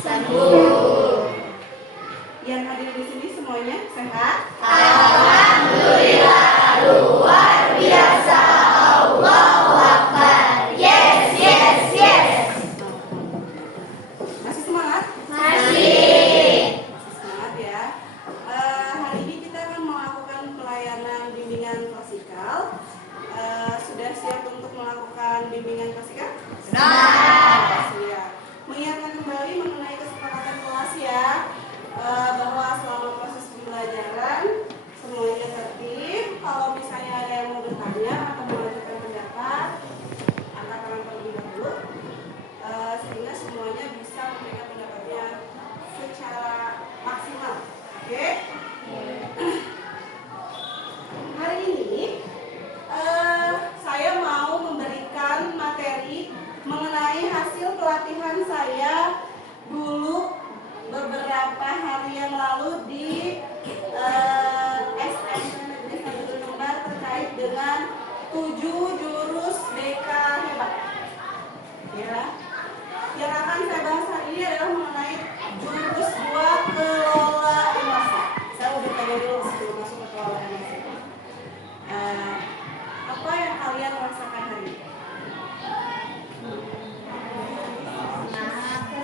Sembuh. Yang hadir di sini semuanya sehat? Alhamdulillah, luar biasa. Allahu Akbar. Yes, yes, yes. Masih semangat? Masih. Semangat ya. Hari ini kita akan melakukan pelayanan bimbingan klasikal. Sudah siap untuk melakukan bimbingan klasikal? Sudah. Siap. Mengingatkan kembali mengenai kesepakatan kelas ya, bahwa selama proses pembelajaran semuanya tertib. Kalau misalnya ada yang mau bertanya atau mengajukan pendapat, angkat tangan terlebih dahulu, sehingga semuanya bisa memberikan pendapatnya secara maksimal. Oke? Hari ini saya mau memberikan materi mengenai hasil pelatihan saya dulu beberapa hari yang lalu di SMP Negeri 1 Lembar terkait dengan 7 jurus BK hebat. Ya. Yang akan saya bahas hari ini adalah mengenai jurus 2 kelola emosi. Saya udah tanya dulu sebelum masuk ke kelola emosi. Apa yang kalian rasakan hari ini?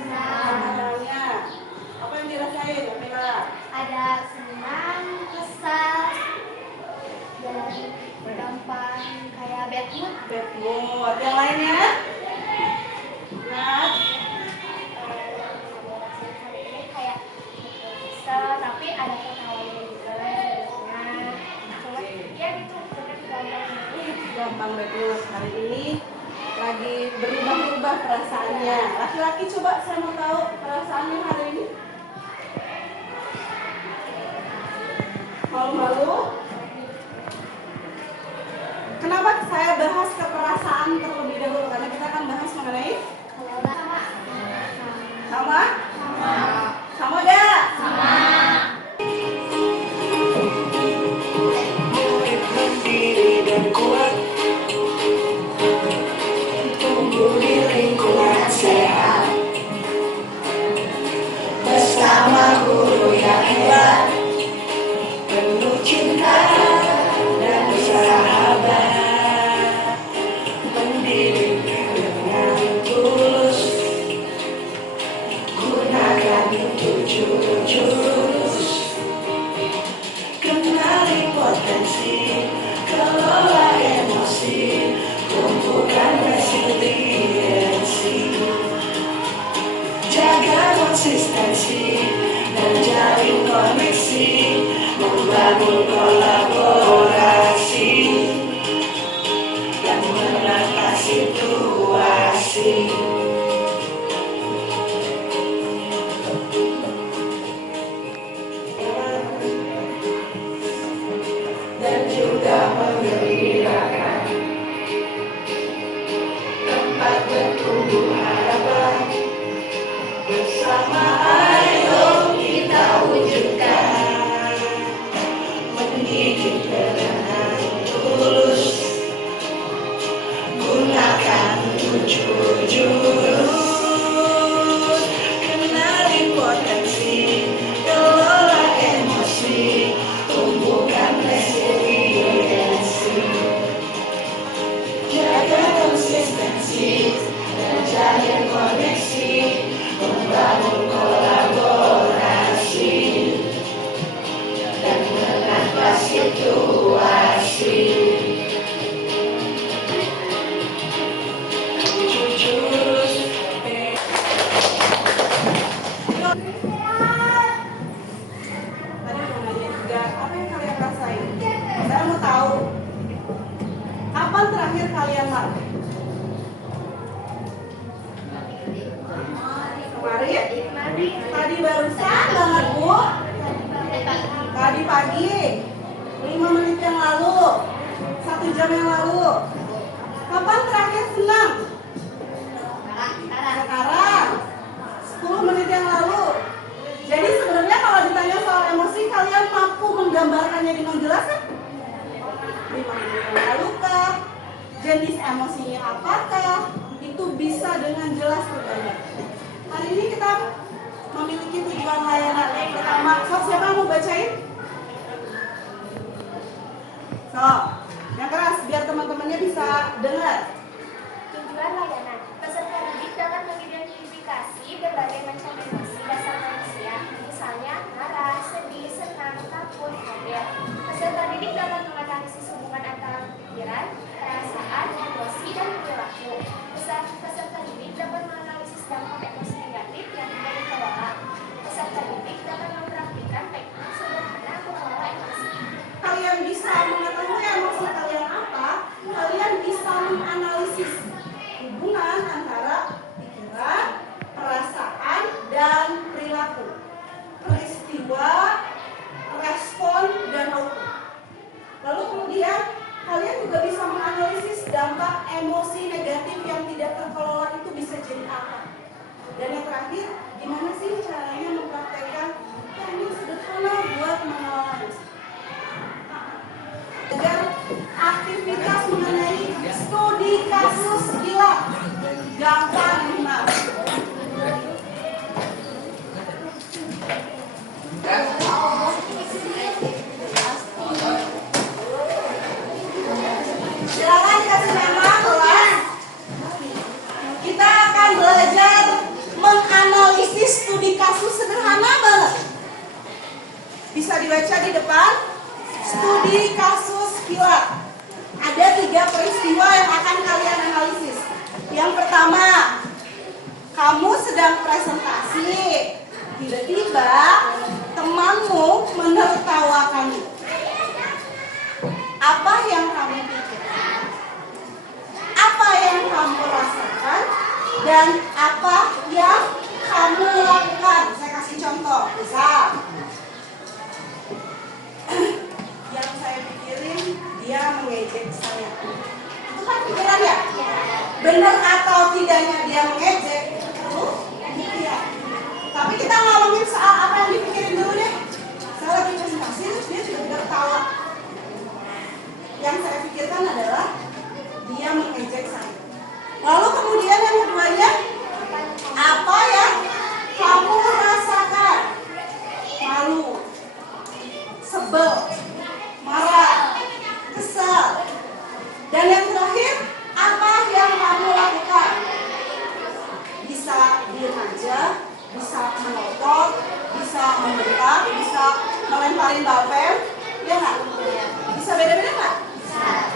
Senangnya. Apa yang dirasain? Ada senang, kesal, dan gampang kayak bad mood. Bad mood. Yang lainnya? Nah, Hari ini kayak kesal, tapi ada ketawanya juga biasanya. Cuma ya gitu, gampang bad mood. Hari ini lagi berubah-ubah perasaannya. Laki-laki coba saya mau tahu perasaannya hari ini. Malu-malu? Kenapa saya bahas ke perasaan terlebih dahulu? Karena kita akan bahas mengenai sama? Sama gak? sama. Mandiri dan kuat, tumbuh di lingkungan sehat, bersama guru yang hebat, penuh cinta dan bersahabat, mendidik dengan tulus, gunakan 7 jurus, kenali potensi, kelola emosi, tumbuhkan resiliensi, jaga konsistensi dan jalin koneksi, membangun kolaborasi dan menata situasi. Dan juga menggembirakan tempat bertumbuh harapan, bersama ayo kita wujudkan, mendidik dengan tulus, gunakan 7 jurus, kenali potensi, kelola emosi, tumbuhkan resiliensi, jaga konsistensi dan jalin koneksi, membangun kolaborasi dan menata situasi. 7 jurus Tadi mau nanya juga, apa yang kalian rasain? Saya mau tahu, kapan terakhir kalian marah? Kemarin? Tadi barusan banget Bu? Tadi pagi? 5 menit yang lalu? 1 jam yang lalu? Kapan terakhir senang? Sekarang? 10 menit yang lalu? Jadi sebenarnya kalau ditanya soal emosi, kalian mampu menggambarkannya dengan jelas kan? 5 menit yang lalu kah? Jenis emosinya apakah? Itu bisa dengan jelas tergambar. Hari ini kita memiliki tujuan layanan. Yang pertama, siapa yang mau bacain? Yang keras biar teman-temannya bisa dengar. Tujuan layanan. Peserta didik dapat mengidentifikasi berbagai macam emosi dasar manusia, misalnya marah, sedih, senang, takut, khawatir. Peserta didik dapat menganalisis hubungan antara pikiran, perasaan, emosi, dan perilaku. Peserta didik dapat menganalisis dampak emosi negatif yang tidak dikelola. Peserta didik dapat mempraktikkan teknik sederhana mengelola emosi. Kalian bisa mengetahui emosi kalian apa? Kalian bisa menganalisis hubungan antara pikiran, perasaan, dan perilaku, peristiwa, respon, dan output. Lalu kemudian kalian juga bisa menganalisis dampak emosi negatif yang tidak terkelola itu bisa jadi apa. Dan yang terakhir, gimana sih caranya mempraktekkan teknik sederhana buat mengelola emosi. Agar aktivitas mengenai studi kasus gila gampang dimas. Silakan dikasih nama kelas. Kita akan belajar menganalisis studi kasus sederhana banget. Bisa dibaca di depan. Studi kasus kilat. Ada 3 peristiwa yang akan kalian analisis. Yang pertama, kamu sedang presentasi. Tiba-tiba temanmu menertawakanmu. Apa yang kamu pikirkan? Apa yang kamu rasakan? Dan apa yang kamu lakukan? Saya kasih contoh. Misal, yang saya pikirin dia mengejek saya. Itu kan pikiran ya? Benar atau tidaknya dia mengejek itu pikiran. Tapi kita ngomongin soal apa yang dipikirin dulu deh. Saya lagi presentasi terus dia juga tertawa. Yang saya pikirkan adalah dia mengejek saya. Lalu kemudian yang keduanya, apa yang kamu rasakan? Malu, sebel, marah, kesal. Dan yang terakhir, apa yang kamu lakukan? Bisa diam aja, bisa melotot, bisa membentak, bisa melemparin balpen, ya nggak? Bisa beda-beda nggak?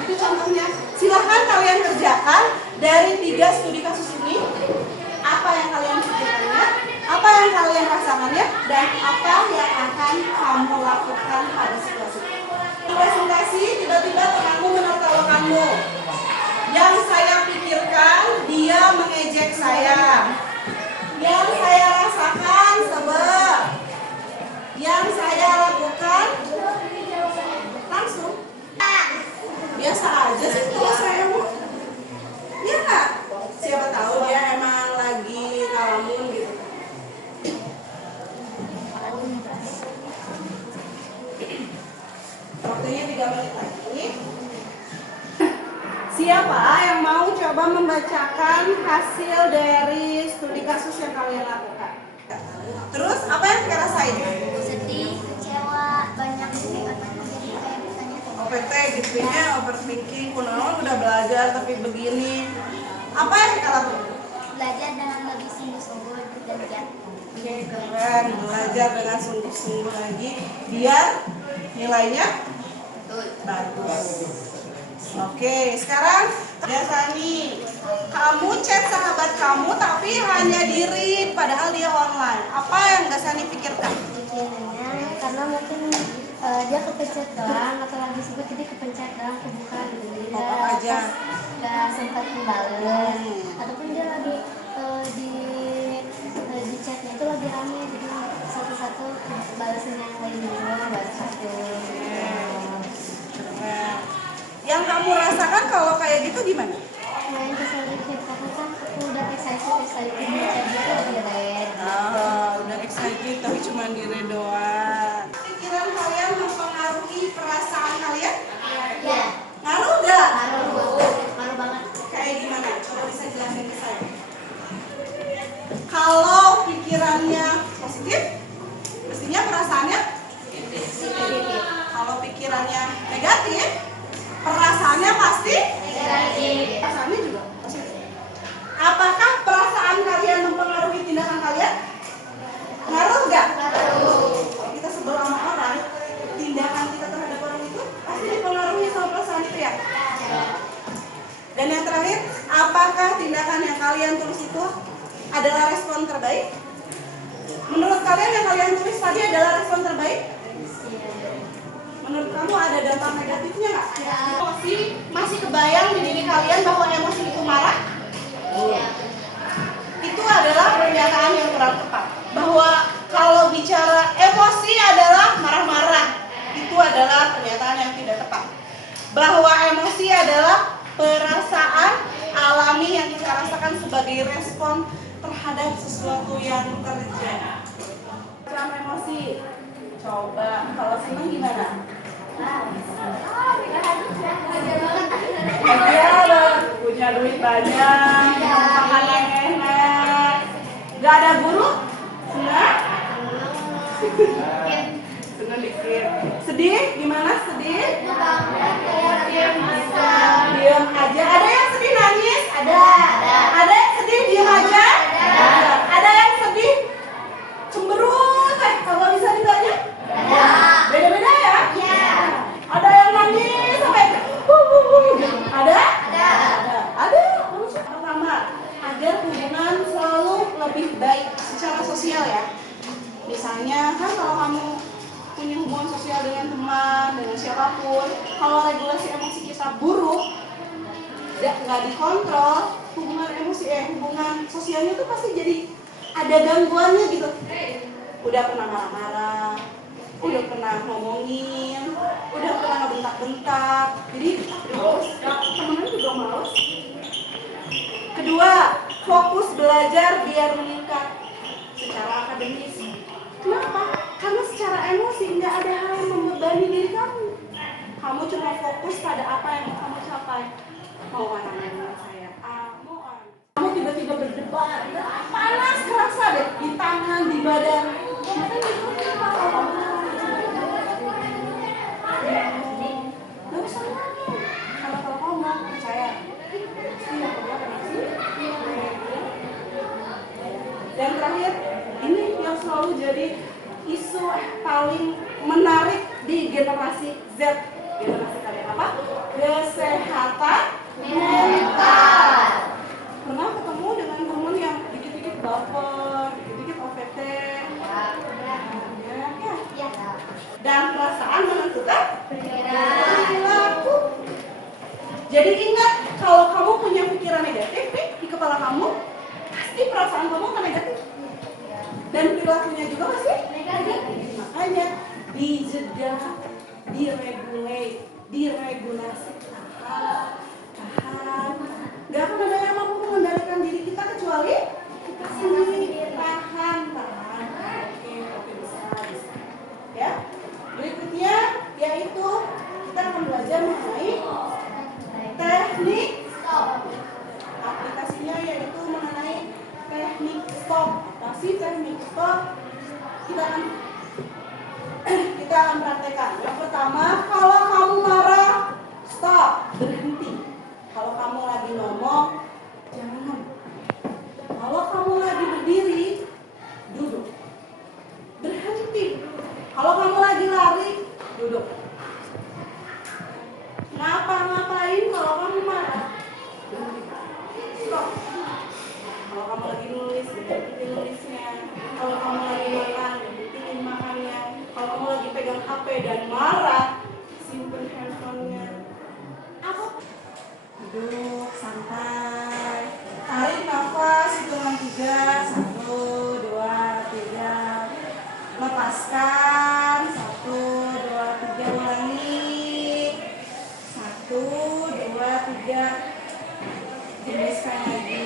Itu contohnya. Silahkan kalian kerjakan dari 3 studi kasus ini. Apa yang kalian pikirkannya, apa yang kalian rasakannya, dan apa yang akan kamu lakukan pada situasi itu. Presentasi, tiba-tiba temanmu menertawakanmu. Yang saya pikirkan, dia mengejek saya. Yang saya rasakan, sebel. Yang saya lakukan, langsung. Biasa aja sih kalau saya mau. Iya nggak? Siapa tahu dia emang lagi ngalamun gitu. Waktunya 3 menit lagi. Siapa yang mau coba membacakan hasil dari studi kasus yang kalian lakukan? Terus apa yang kalian rasain? Sedih, kecewa, banyak jadi kayak bertanya. OPT gitu ya, overthinking, kunaon udah belajar tapi begini. Apa yang kita lakukan? Belajar dengan lebih sungguh-sungguh dan giat. Oke, keren. Belajar dengan sungguh-sungguh lagi biar nilainya bagus. Oke, sekarang biasa nih, kamu chat sahabat kamu tapi hanya di-read padahal dia online. Apa yang Gasani pikirkan? Pikirannya karena mungkin dia kepencet doang atau lagi sibuk jadi kepencet doang kebuka gitu. Jadi Apa aja? nggak sempat membales. Ataupun dia lagi di chatnya itu lagi rame jadi satu-satu balasin yang lain dulu baru satu. Yang kamu rasakan kalau kayak gitu gimana? Main kesel dikit karena kan aku udah excited di chat gitu di red. Udah excited tapi cuma di-read doang. Pikiran kalian mempengaruhi perasaan kalian? Ya. Ngaruh nggak? Malu banget. Kayak gimana? Coba bisa jelasin ke saya. Kalau pikirannya positif, Perasaannya pasti negatif. Perasaannya juga positif. Apakah perasaan kalian mempengaruhi tindakan kalian? Ngaruh nggak? Kalau kita sebel sama orang, tindakan kita terhadap orang itu pasti dipengaruhi sama perasaan itu ya. Dan yang terakhir, apakah tindakan yang kalian tulis itu adalah respon terbaik? Menurut kalian yang kalian tulis tadi adalah respon terbaik? Menurut kamu ada dampak negatifnya nggak? Emosi masih kebayang di diri kalian bahwa emosi itu marah? Itu adalah pernyataan yang kurang tepat. Bahwa kalau bicara emosi adalah marah-marah, itu adalah pernyataan yang tidak tepat. Bahwa emosi adalah perasaan alami yang kita rasakan sebagai respon terhadap sesuatu yang terjadi. Macam emosi. Coba kalau senang gimana? Punya duit banyak, makanan enak, gak ada guru, senang? Senang dikit. Sedih? Gimana sedih? Diam aja. Ada yang sedih nangis? Ada. Ada yang sedih diam aja? Ada yang sedih cemberut? Kalau bisa ditanya? Beda-beda ya? Ada yang nangis sampai ada? Ada. Pertama, agar hubungan selalu lebih baik secara sosial ya. Misalnya kan kalau kamu punya hubungan sosial dengan teman, dengan siapapun, kalau regulasi emosi kita buruk, nggak dikontrol, hubungan sosialnya tuh pasti jadi ada gangguannya gitu. Udah pernah marah-marah, udah pernah ngomongin, udah pernah ngebentak-bentak, jadi temennya juga males. Kedua, fokus belajar biar meningkat secara akademis. Kenapa? Karena secara emosi nggak ada hal yang membebani diri kamu. Kamu cuma fokus pada apa yang kamu capai. Mau orang yang saya mau orang. Kamu tiba-tiba berdebat, panas kerasa deh di tangan, di badan. Gak usah nangis. Karena kalau kamu nggak percaya, dan terakhir, ini yang selalu jadi isu paling menarik di generasi Z. Generasi kalian apa? Kesehatan mental. Pernah ketemu dengan teman yang dikit-dikit baper, dikit-dikit OVT? Ya. Dan perasaan menentukan perilaku. Jadi ingat, kalau kamu punya pikiran negatif di kepala kamu, pasti perasaan kamu akan negatif. Dan perilakunya juga pasti negatif. Makanya dijeda, diregulasi. Tahan. Gak akan ada yang mampu mengendalikan diri kita kecuali kita sendiri. Tahan. Oke, bisa. Ya. Berikutnya yaitu kita akan belajar mengenai teknik stop. Aplikasinya yaitu mengenai teknik stop. Masih teknik stop kita akan praktekkan. Yang pertama, kalau kamu marah, stop, berhenti. Kalau kamu lagi ngomong, jangan. Kalau kamu lagi berdiri, duduk, berhenti. Kalau kamu lagi lari, duduk. Ngapa-ngapain kalau kamu marah, berhenti, stop. Kalau kamu lagi nulis, berhenti nulisnya. Kalau kamu lagi makan, berhentiin makannya. Kalau kamu lagi pegang HP dan marah, simpen handphonenya. Apa? Duduk, santai. Tarik nafas, hitungan 3. 1, 2, 3. Lepaskan. 1, 2, 3. Ulangi. 1, 2, 3. Jeniskan lagi.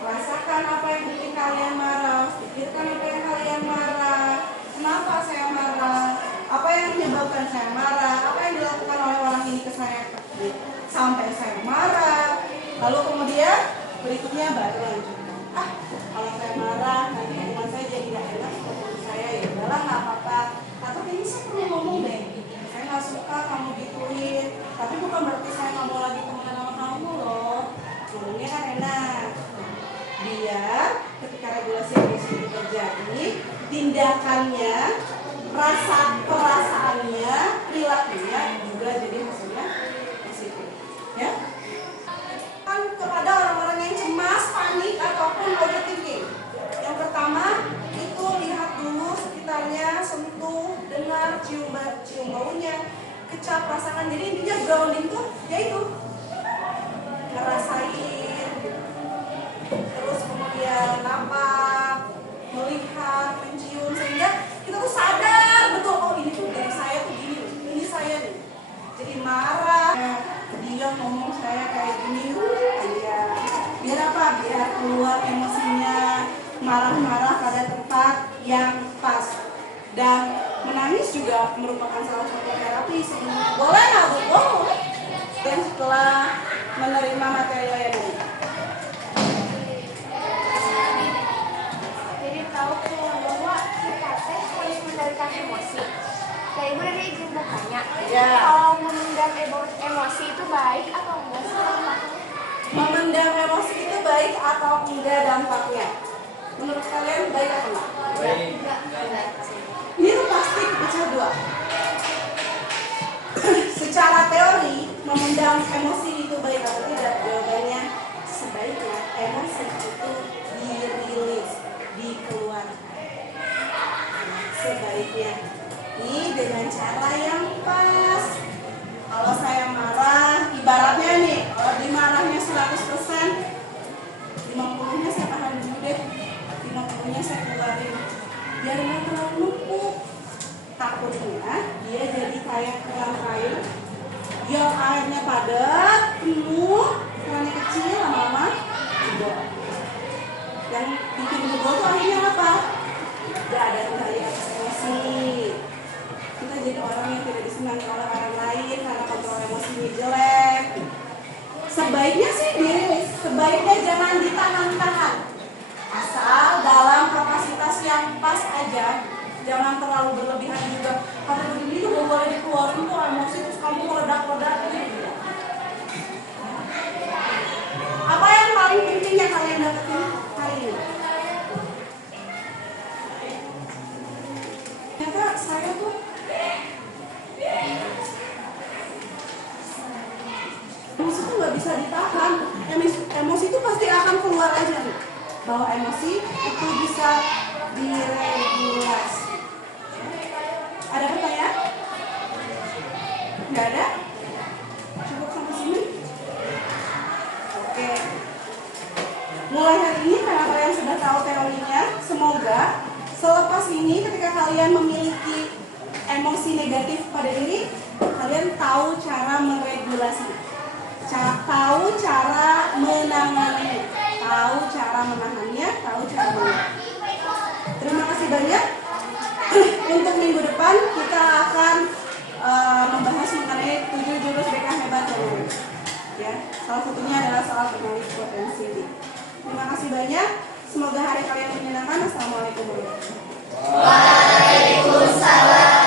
Rasakan apa yang bikin kalian marah. Pikirkan apa yang kalian marah. Kenapa saya marah? Apa yang menyebabkan saya marah? Apa yang dilakukan oleh orang ini ke saya sampai saya marah? Lalu kemudian berikutnya baru lanjutkan. Kalau saya marah, nanti hubungan saya jadi tidak enak seperti saya. Ya udahlah, nggak apa-apa. Atau ini saya perlu ngomong deh. Saya nggak suka kamu gituin, tapi bukan berarti saya nggak mau lagi temenan sama kamu loh. Ngomongnya kan enak. Biar ketika regulasi emosi itu terjadi, tindakannya, perasaannya, perilakunya juga jadi hasilnya positif. Ya. Kan kepada orang-orang yang cemas, panik ataupun overthinking. Yang pertama itu lihat dulu sekitarnya, sentuh, dengar, cium baunya, kecap rasakan. Jadi intinya grounding tuh yaitu ngerasain, terus kemudian napak, melihat, mencium, sehingga kita tuh sadar betul, oh ini tuh dari saya tuh gini, ini saya nih. Jadi marah, dia ngomong saya kayak gini, ya. Biar apa? Biar keluar emosinya, marah-marah pada tempat yang pas. Dan menangis juga merupakan salah satu terapi sebenarnya. Boleh nggak Bu? Boleh. Dan setelah menerima materi layanan ini. Jadi tahu bahwa kita teh harus mengendalikan emosi. Nah, Ibu tadi izin bertanya, Ya. kalau memendam emosi itu baik atau enggak sih dampaknya? Memendam emosi itu baik atau enggak dampaknya? Menurut kalian baik atau enggak? Baik. Ini tuh pasti pecah dua. Secara teori, memendam emosi itu baik atau tidak? Jawabannya sebaiknya emosi itu dirilis, dikeluarkan. Sebaiknya ini dengan cara yang pas. Kalau saya marah, ibaratnya nih, kalau dimarahnya 100%, 50-nya saya tahan dulu deh, 50-nya saya keluarin. Biar nggak terlalu numpuk. Takutnya dia jadi kayak keran air, dia airnya padat, penuh, kerannya kecil, lama-lama jebol. Yang bikin jebol tuh akhirnya apa? Gak ada kendali atas emosi. Kita jadi orang yang tidak disenangi oleh orang lain karena kontrol emosinya jelek. Sebaiknya sih dirilis, sebaiknya jangan ditahan-tahan. Asal dalam kapasitas yang pas aja, jangan terlalu berlebihan juga. Karena begini tuh gak boleh dikeluarin tuh emosi terus kamu meledak-ledak gitu. Apa yang paling penting yang kalian dapetin hari ini? Ternyata saya tuh emosi tuh nggak bisa ditahan. Emosi itu pasti akan keluar aja nih. Bahwa emosi itu bisa diregulasi. Ada pertanyaan? Nggak ada? Cukup sampai sini? Oke. Mulai hari ini karena kalian sudah tahu teorinya, semoga selepas ini ketika kalian memiliki emosi negatif pada diri, kalian tahu cara meregulasi, tahu cara menanganinya, tahu cara menahannya, tahu cara menangani. Terima kasih banyak. Untuk minggu depan kita akan membahas mengenai 7 jurus BK hebat ya. Salah satunya adalah soal penulis potensi. Terima kasih banyak. Semoga hari kalian menyenangkan. Assalamualaikum warahmatullahi wabarakatuh. Waalaikumsalam.